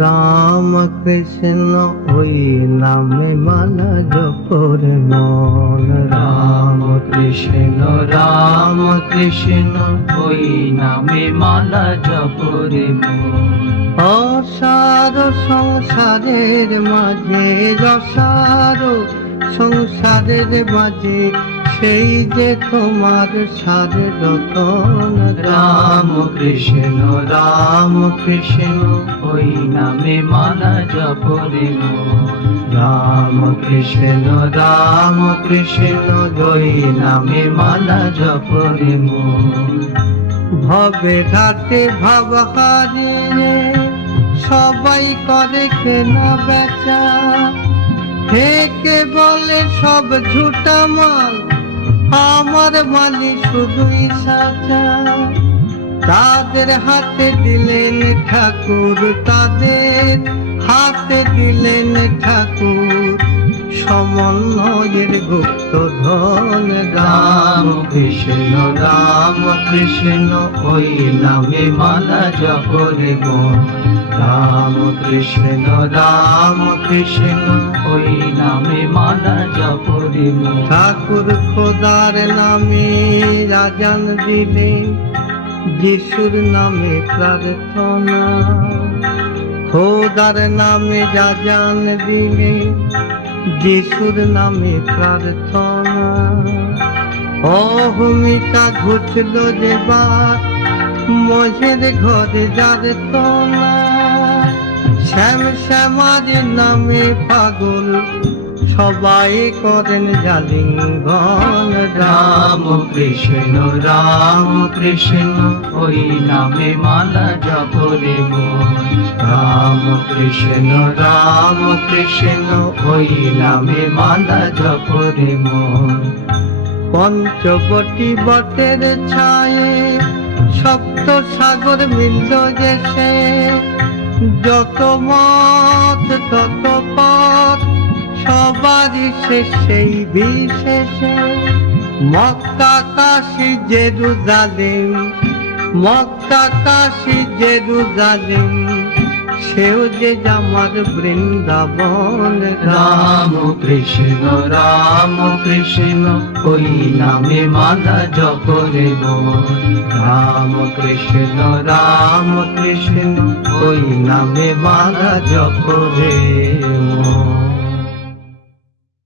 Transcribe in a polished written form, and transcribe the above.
রাম কৃষ্ণ ওই নামে মালা জপরে মন। রাম কৃষ্ণ ওই নামে মালা জপরে মন। অসার সংসারের মাঝে রসার সংসারের মাঝে সেই যে তোমার সারে রতন। রাম কৃষ্ণ ওই নামে মালা জপরে মন। রাম কৃষ্ণ ওই নামে মালা জপরে মন। ভবে ঘাটে ভাব হারিয়ে সবাই করে কেনা বেচা, কে বলে সব ঝুটা মাল, আমার মালিক শুধুই সাজা। তাদের হাতে দিলেন ঠাকুর, তাদের হাতে দিলেন ঠাকুর সমন্বয়ের গুপ্ত ধন। রাম কৃষ্ণ ওই নামে মালা জপরে মন। রাম কৃষ্ণ ওই নামে মালা জপরে মন। ঠাকুর খোদার নামে রাজান দিলে, যিশুর নামে প্রার্থনা। খোদার নামে রাজান দিলে, যিশুর নামে প্রার্থনা। অহমিকা ঘুটল যে বার মজের ঘরে যার তোলা। শ্যামার নামে পাগল সবাই করেন জালিঙ্গন। রাম কৃষ্ণ ওই নামে মালা জপরে মন। রাম কৃষ্ণ ওই নামে মালা জপরে মন। পঞ্চবটী বটের ছায়ে সপ্ত সাগর মিলল গেছে, যত মত তত পথ সবারই শেষেই বিশেষে। মক্কা কাশী জেরুজালেম, মক্কা কাশী জেরুজালেম, সেও যে আমার বৃন্দাবন। রাম কৃষ্ণ ওই নামে মালা জপরে মন। রাম কৃষ্ণ ওই নামে মালা জপরে